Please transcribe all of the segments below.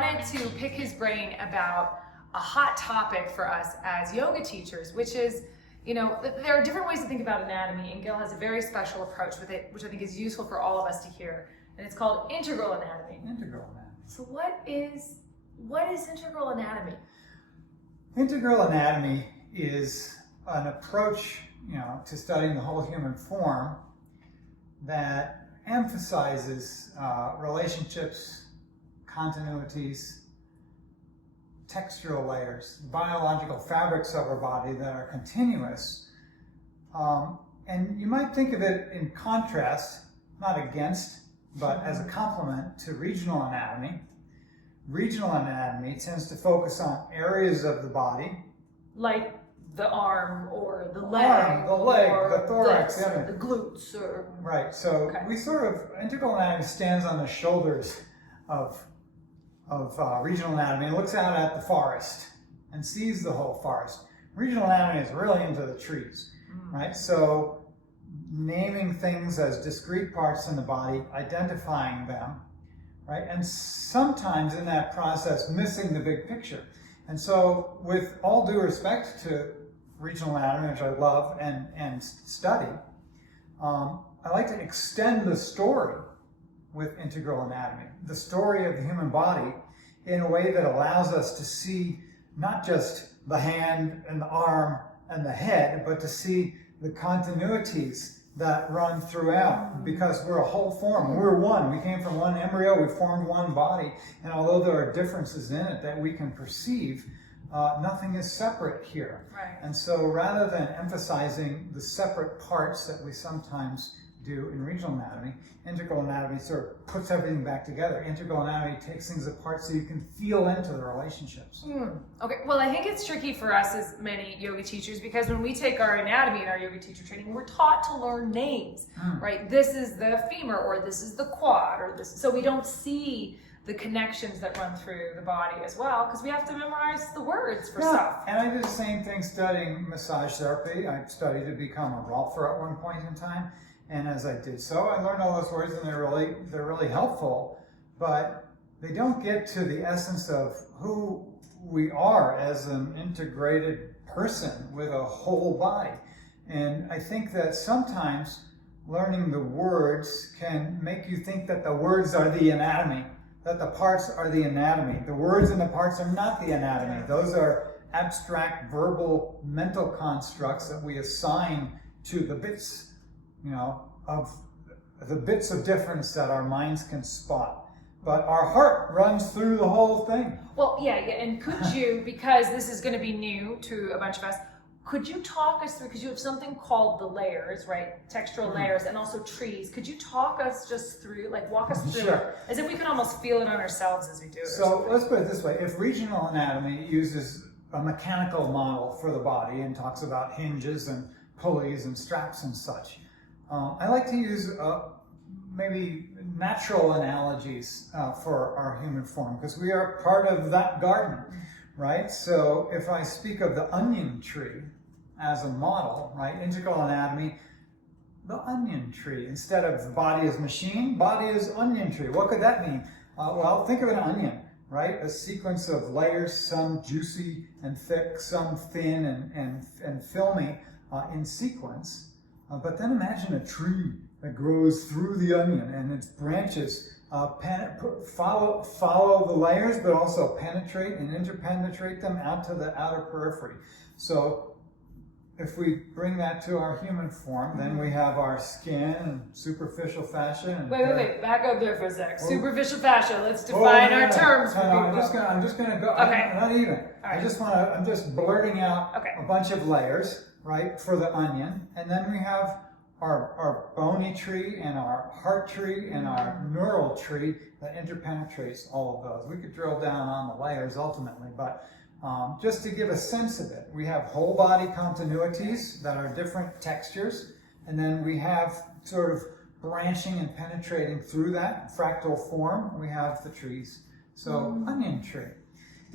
wanted to pick his brain about a hot topic for us as yoga teachers, which is, you know, there are different ways to think about anatomy, and Gil has a very special approach with it, which I think is useful for all of us to hear, and it's called integral anatomy. Integral anatomy. So what is integral anatomy? Integral anatomy is an approach, you know, to studying the whole human form that emphasizes relationships, continuities, textural layers, biological fabrics of our body that are continuous. And you might think of it in contrast, not against, but as a complement to regional anatomy. Regional anatomy tends to focus on areas of the body, like the arm or the leg, or the thorax, the glutes, or right. So we sort of integral anatomy stands on the shoulders of regional anatomy and looks out at the forest and sees the whole forest. Regional anatomy is really into the trees, right? So naming things as discrete parts in the body, identifying them, right? And sometimes in that process, missing the big picture. And so with all due respect to regional anatomy, which I love and study, I like to extend the story with integral anatomy, the story of the human body, in a way that allows us to see not just the hand and the arm and the head, but to see the continuities that run throughout, because we're a whole form. We're one. We came from one embryo. We formed one body. And although there are differences in it that we can perceive, nothing is separate here. Right. And so rather than emphasizing the separate parts that we sometimes do in regional anatomy, integral anatomy sort of puts everything back together. Integral anatomy takes things apart so you can feel into the relationships. Okay, well, I think it's tricky for us as many yoga teachers, because when we take our anatomy in our yoga teacher training, we're taught to learn names, right? This is the femur, or this is the quad, or this. So we don't see the connections that run through the body as well, because we have to memorize the words for stuff. And I did the same thing studying massage therapy. I studied to become a rolfer at one point in time. And as I did so, I learned all those words, and they're really helpful, but they don't get to the essence of who we are as an integrated person with a whole body. And I think that sometimes learning the words can make you think that the words are the anatomy, that the parts are the anatomy. The words and the parts are not the anatomy. Those are abstract, verbal, mental constructs that we assign to the bits, you know, of the bits of difference that our minds can spot. But our heart runs through the whole thing. Well, yeah, and could you, because this is going to be new to a bunch of us, could you talk us through, because you have something called the layers, right? Textural layers, and also trees. Could you talk us just through, like walk us through it, as if we can almost feel it on ourselves as we do it? So let's put it this way. If regional anatomy uses a mechanical model for the body and talks about hinges and pulleys and straps and such, I like to use maybe natural analogies for our human form, because we are part of that garden, right? So if I speak of the onion tree as a model, right, integral anatomy, the onion tree, instead of the body as machine, body as onion tree. What could that mean? Well, think of an onion, right? A sequence of layers, some juicy and thick, some thin and filmy in sequence. But then imagine a tree that grows through the onion, and its branches follow the layers, but also penetrate and interpenetrate them out to the outer periphery. So if we bring that to our human form, then we have our skin and superficial fascia. And wait, back up there for a sec. Superficial fascia, let's define our terms for people. I'm just gonna go, okay. Not even. Right. I'm just blurting out a bunch of layers, right, for the onion. And then we have our bony tree and our heart tree and our neural tree that interpenetrates all of those. We could drill down on the layers ultimately, but just to give a sense of it, we have whole body continuities that are different textures, and then we have sort of branching and penetrating through that fractal form. We have the trees. So onion tree.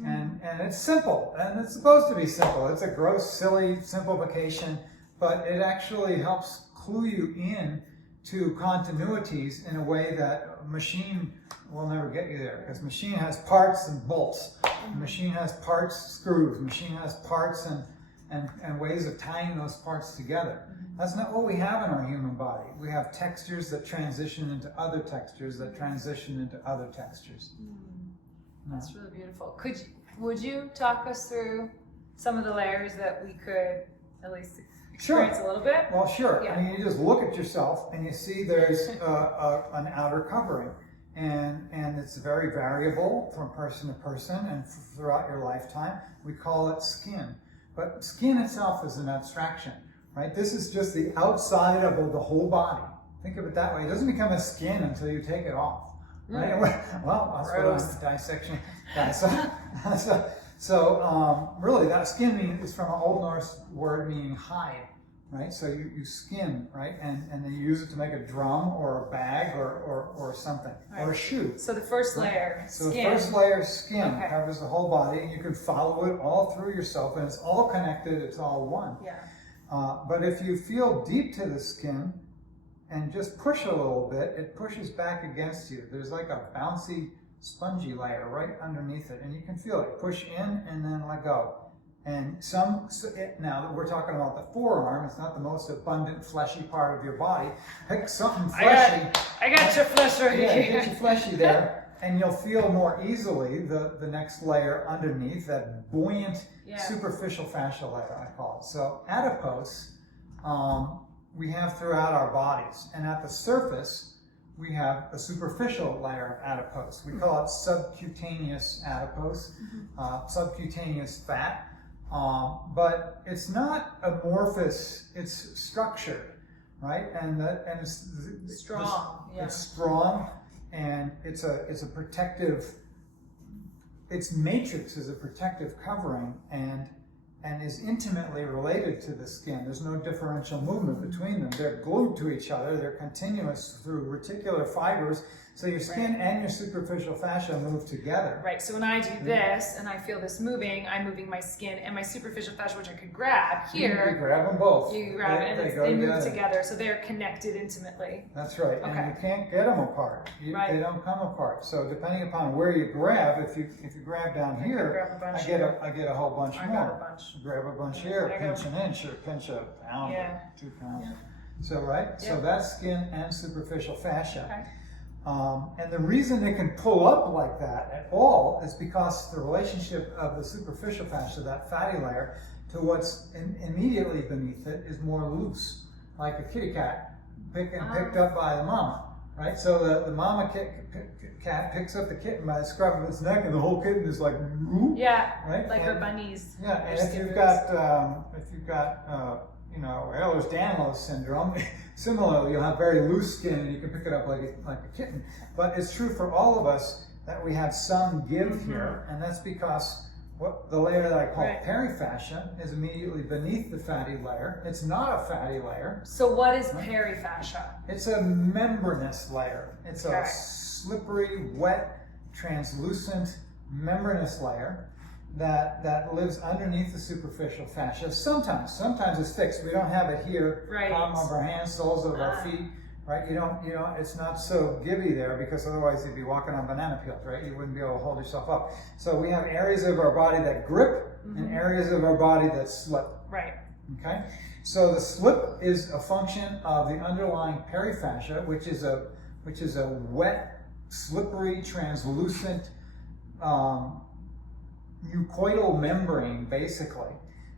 And it's simple, and it's supposed to be simple. It's a gross, silly simplification, but it actually helps clue you in to continuities in a way that a machine will never get you there, because machine has parts and bolts. Machine has parts, screws. Machine has parts and ways of tying those parts together. That's not what we have in our human body. We have textures that transition into other textures that transition into other textures. That's really beautiful. Would you talk us through some of the layers that we could at least experience a little bit? Well, sure. Yeah. I mean, you just look at yourself and you see there's an outer covering, and it's very variable from person to person and throughout your lifetime. We call it skin. But skin itself is an abstraction, right? This is just the outside of the whole body. Think of it that way. It doesn't become a skin until you take it off, right? Well, that's what I'm dissection. So really, that skin is from an Old Norse word meaning hide, right? So you skin, right? And then you use it to make a drum or a bag or something, or a shoe. So the first layer, So skin. the first layer, skin, covers the whole body, and you can follow it all through yourself, and it's all connected, it's all one. Yeah. But if you feel deep to the skin and just push a little bit, it pushes back against you. There's like a bouncy, spongy layer right underneath it, and you can feel it. Push in and then let go. And now that we're talking about the forearm, it's not the most abundant fleshy part of your body. Pick something fleshy. I got your flesh right Yeah, here. get your fleshy there, and you'll feel more easily the next layer underneath, that buoyant superficial fascia layer, I call it. So adipose, we have throughout our bodies, and at the surface, we have a superficial layer of adipose. We call it subcutaneous adipose, subcutaneous fat. But it's not amorphous, it's structured, right? And it's Strong. It's strong, and it's a protective. Its matrix is a protective covering, and is intimately related to the skin. There's no differential movement between them. They're glued to each other. They're continuous through reticular fibers. So your skin and your superficial fascia move together. Right, so when I do this and I feel this moving, I'm moving my skin and my superficial fascia, which I could grab here. You grab them both. You grab it and they move together, so they're connected intimately. That's right, and you can't get them apart. They don't come apart. So depending upon where you grab, if you grab down here, I get a whole bunch more. Grab a bunch. Grab a bunch here, pinch an inch, or pinch a pound, 2 pounds. So so that's skin and superficial fascia. Okay. And the reason it can pull up like that at all is because the relationship of the superficial fascia, that fatty layer, to what's immediately beneath it is more loose, like a kitty cat picked up by the mama, right? So the mama cat picks up the kitten by the scruff of its neck, and the whole kitten is like, right? Like her bunnies. Yeah, and if you've got Ehlers-Danlos syndrome, similarly, you'll have very loose skin and you can pick it up like a kitten. But it's true for all of us that we have some give here, and that's because the layer that I call perifascia is immediately beneath the fatty layer. It's not a fatty layer. So what is perifascia? It's a membranous layer. It's a slippery, wet, translucent, membranous layer that lives underneath the superficial fascia. Sometimes it sticks. We don't have it here, palm of our hands, soles of our feet, right? You don't, it's not so givey there, because otherwise you'd be walking on banana peels, right? You wouldn't be able to hold yourself up. So we have areas of our body that grip and areas of our body that slip. Right. Okay? So the slip is a function of the underlying perifascia, which is a wet, slippery, translucent, mucoidal membrane, basically,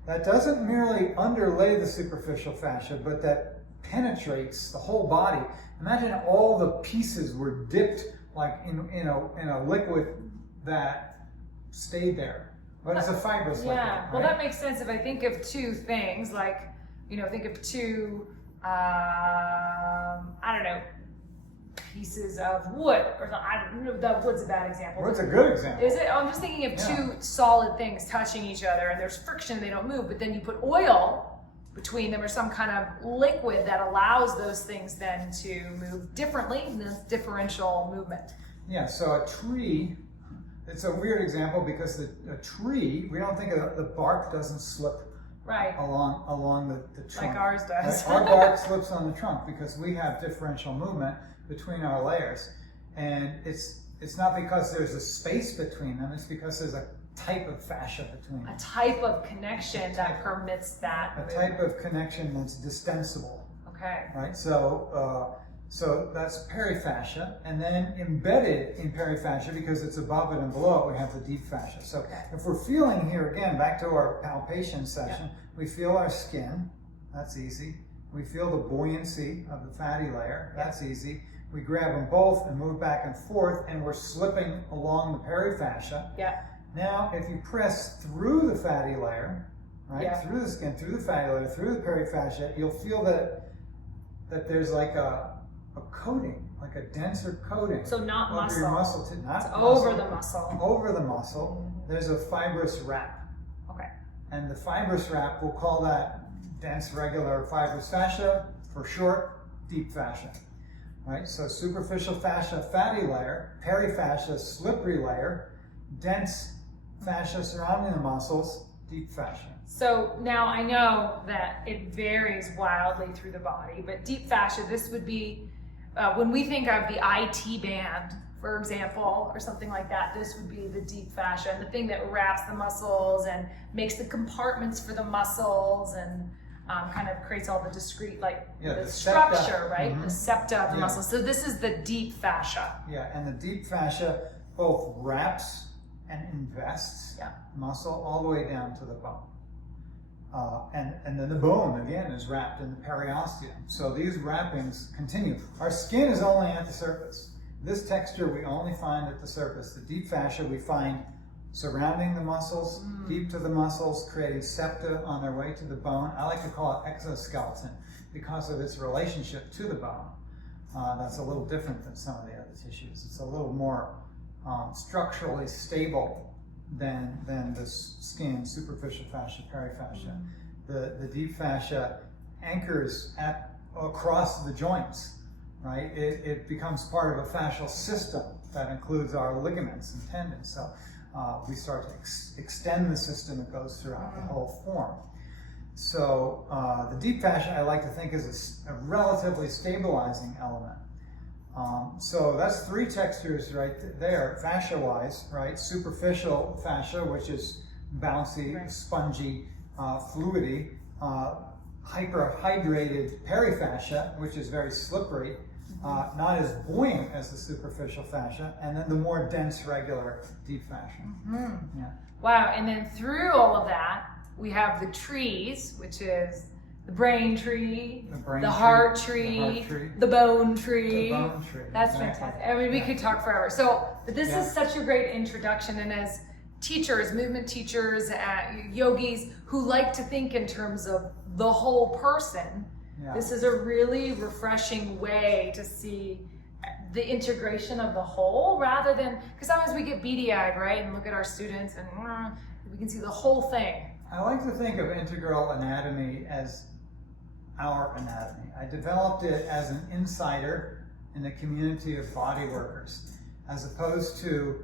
that doesn't merely underlay the superficial fascia, but that penetrates the whole body. Imagine all the pieces were dipped like in a liquid that stayed there, but it's a fibrous liquid. Yeah, well, that makes sense if I think of two things, like, think of two, I don't know, pieces of wood, or I don't know, the wood's a bad example. Wood's a good example. Is it? I'm just thinking of two solid things touching each other, and there's friction, they don't move, but then you put oil between them or some kind of liquid that allows those things then to move differently, and this differential movement. Yeah, so a tree, it's a weird example because a tree, we don't think of the bark doesn't slip along the trunk. Like ours does. Our bark slips on the trunk because we have differential movement between our layers. And it's not because there's a space between them, it's because there's a type of fascia between them. A type of connection that permits that. A type of connection that's distensible. Okay. Right? So that's perifascia, and then embedded in perifascia, because it's above it and below it, we have the deep fascia. So if we're feeling here, again, back to our palpation session, we feel our skin, that's easy. We feel the buoyancy of the fatty layer, that's easy. We grab them both and move back and forth, and we're slipping along the perifascia. Yeah. Now, if you press through the fatty layer, right, through the skin, through the fatty layer, through the perifascia, you'll feel that there's like a coating, like a denser coating. So not over muscle. Your muscle not it's muscle, over the muscle. Over the muscle, there's a fibrous wrap. Okay. And the fibrous wrap, we'll call that dense regular fibrous fascia, for short, deep fascia. Right? So superficial fascia, fatty layer, perifascia, slippery layer, dense fascia surrounding the muscles, deep fascia. So now I know that it varies wildly through the body, but deep fascia, this would be, when we think of the IT band, for example, or something like that, this would be the deep fascia, and the thing that wraps the muscles and makes the compartments for the muscles and kind of creates all the discrete, like the structure, septa, right? Mm-hmm. The septa of the muscle. So this is the deep fascia. Yeah, and the deep fascia both wraps and invests muscle all the way down to the bone. And then the bone, again, is wrapped in the periosteum. So these wrappings continue. Our skin is only at the surface. This texture we only find at the surface. The deep fascia we find surrounding the muscles, deep to the muscles, creating septa on their way to the bone. I like to call it exoskeleton because of its relationship to the bone. That's a little different than some of the other tissues. It's a little more structurally stable than the skin, superficial fascia, perifascia. The deep fascia anchors across the joints, right? It becomes part of a fascial system that includes our ligaments and tendons. So we start to extend the system that goes throughout the whole form. So the deep fascia, I like to think, is a relatively stabilizing element. So that's three textures right there, fascia-wise, right? Superficial fascia, which is bouncy, spongy, fluidy. Hyperhydrated perifascia, which is very slippery, not as buoyant as the superficial fascia, and then the more dense, regular deep fascia. Yeah. Wow, and then through all of that, we have the trees, which is the brain tree, the heart tree, the bone tree. That's fantastic. I mean, we could talk forever. So, but this is such a great introduction, and as teachers, movement teachers, yogis who like to think in terms of the whole person, this is a really refreshing way to see the integration of the whole, rather than, because sometimes we get beady-eyed, right, and look at our students and we can see the whole thing. I like to think of integral anatomy as our anatomy. I developed it as an insider in the community of body workers, as opposed to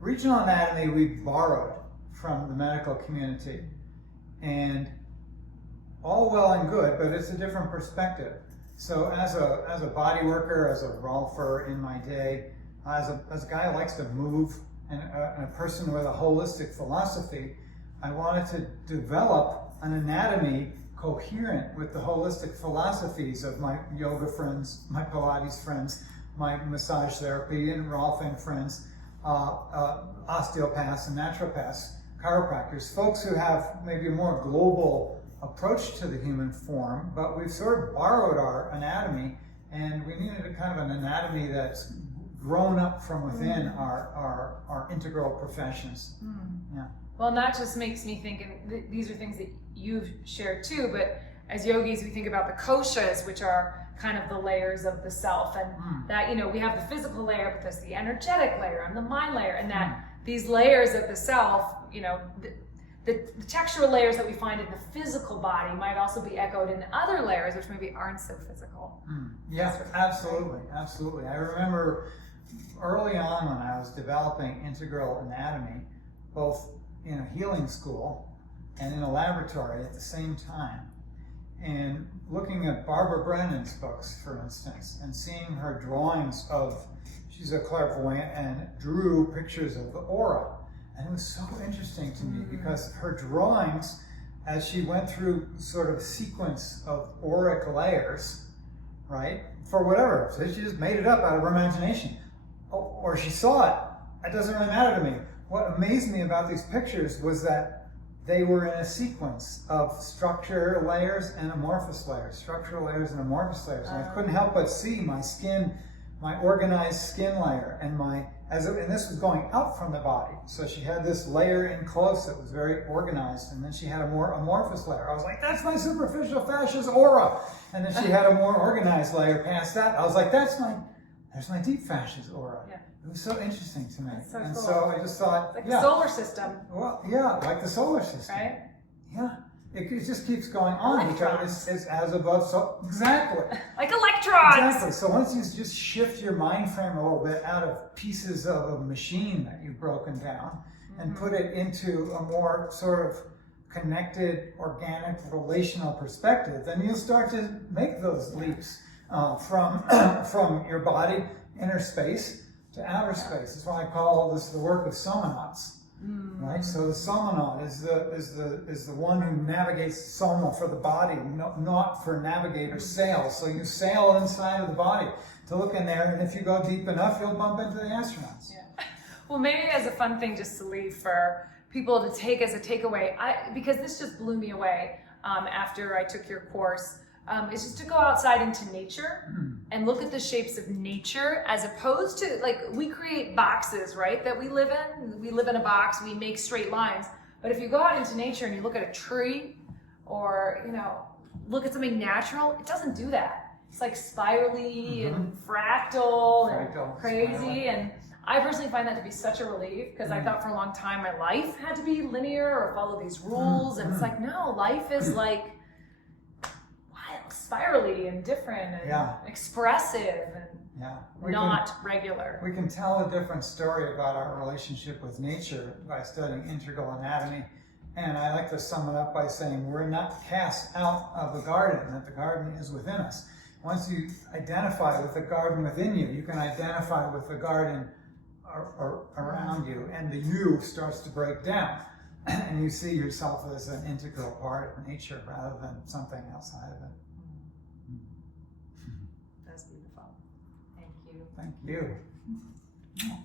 regional anatomy we borrowed from the medical community. And all well and good, but it's a different perspective. So as a body worker, as a rolfer in my day, as a guy who likes to move, and a person with a holistic philosophy, I wanted to develop an anatomy coherent with the holistic philosophies of my yoga friends, my Pilates friends, my massage therapy and rolfing friends, osteopaths and naturopaths, chiropractors, folks who have maybe a more global approach to the human form, but we've sort of borrowed our anatomy, and we needed a kind of an anatomy that's grown up from within our integral professions. Yeah. Well, and that just makes me think, and these are things that you've shared too, but as yogis, we think about the koshas, which are kind of the layers of the self, and that, we have the physical layer, but there's the energetic layer and the mind layer, and that these layers of the self, the textural layers that we find in the physical body might also be echoed in other layers, which maybe aren't so physical. Yeah, absolutely. I remember early on when I was developing integral anatomy, both in a healing school and in a laboratory at the same time, and looking at Barbara Brennan's books, for instance, and seeing her drawings of, she's a clairvoyant and drew pictures of the aura. And it was so interesting to me because her drawings, as she went through sort of a sequence of auric layers, right, for whatever, so she just made it up out of her imagination. Or she saw it. It doesn't really matter to me. What amazed me about these pictures was that they were in a sequence of structure layers and amorphous layers, structural layers and amorphous layers. And I couldn't help but see my skin, my organized skin layer, and and this was going out from the body. So she had this layer in close that was very organized, and then she had a more amorphous layer. I was like, that's my superficial fascia's aura. And then she had a more organized layer past that. I was like, there's my deep fascia's aura. Yeah. It was so interesting to me. That's so and cool. so I just thought, like the solar system. Well, yeah, like the solar system. Right? Yeah. It just keeps going on because it's as above, so exactly. Like electrons. Exactly. So once you just shift your mind frame a little bit out of pieces of a machine that you've broken down and put it into a more sort of connected, organic, relational perspective, then you'll start to make those leaps from your body, inner space, to outer space. That's why I call this the work of somonauts. Right, so the somonaut is the one who navigates soma for the body, not for navigator sails. So you sail inside of the body to look in there, and if you go deep enough, you'll bump into the astronauts. Yeah. Well, maybe as a fun thing just to leave for people to take as a takeaway, because this just blew me away after I took your course. Is just to go outside into nature and look at the shapes of nature as opposed to, like, we create boxes, right, that we live in. We live in a box, we make straight lines. But if you go out into nature and you look at a tree or, look at something natural, it doesn't do that. It's like spirally and fractal and crazy. Spirally. And I personally find that to be such a relief because I thought for a long time my life had to be linear or follow these rules. And it's like, no, life is like spirally and different and expressive and not regular. We can tell a different story about our relationship with nature by studying integral anatomy. And I like to sum it up by saying we're not cast out of the garden, that the garden is within us. Once you identify with the garden within you, you can identify with the garden around you, and the you starts to break down. And you see yourself as an integral part of nature rather than something outside of it. That's beautiful. Thank you. Thank you.